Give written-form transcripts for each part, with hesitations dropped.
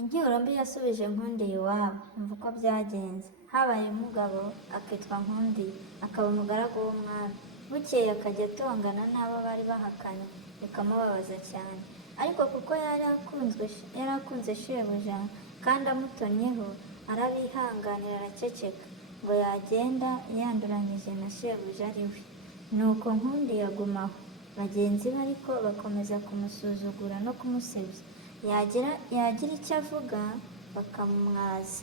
Incyuro mbi yasubije Nkundiye iwabo. Umva uko byagenze. Habaye umugabo akitwa Nkundiye, akaba umugaragu w'umwami. Bukeye akajya atongana n'abo bari bahakanye, bikamubabaza cyane. Ariko kuko yari akunze shebuja kandi amutonnyeho, arabihanganira araceceka, ngo yagenda yanduranyije na shebuja ari we. Nuko Nkundiye agumaho. Bagenzi be ariko bakomeza kumusuzugura no kumusebya. Yagira icyo avuga bakamumwaza.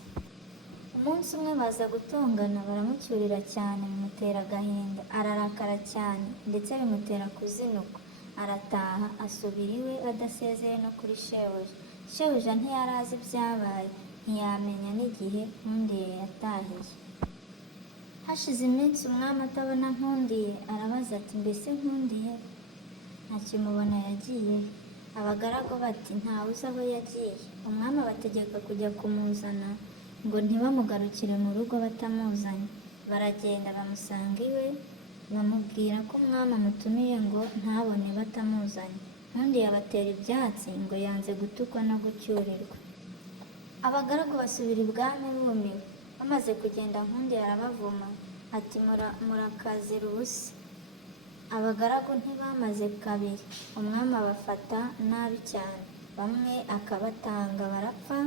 Umunsi umwe baza gutongana, baramucyurira cyane, bimutera agahinda, ararakara cyane ndetse bimutera kuzinukwa. Arataha asubira iwe adasezeye no kuri shebuja. Shebuja ntiyari azi ibyabaye, ntiyamenya n'igihe Nkundiye yatahiye. Hashize iminsi umwami atabona Nkundiye, arabaza ati mbese Nkundiye ntakimubona yagiye? Abagaragu bati ntawe uzi aho yagiye. Umwami abategeka kujya kumuzana, ngo ntibamugarukire mu rugo batamuzanye. Baragenda bamusanga iwe, bamubwira ko umwami amutumiye ngo ntabone batamuzanye. Nkundiye abatera ibyatsi ngo yanze gutukwa no gucyurirwa. Abagaragu basubira ibwami bumiwe. Bamaze kugenda Nkundiye arabavuma ati murakazira ubusa. Abagaragu ntibamaze kabiri, umwami abafata nabi cyane, bamwe akabatanga barapfa,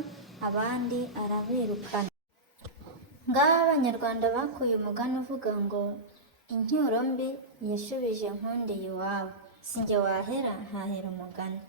abandi arabirukana. Ngaho Abanyarwanda bakuye umugani uvuga ngo incyuro mbi yashubije Nkundiye iwabo. Si njye wahera hahera umugani.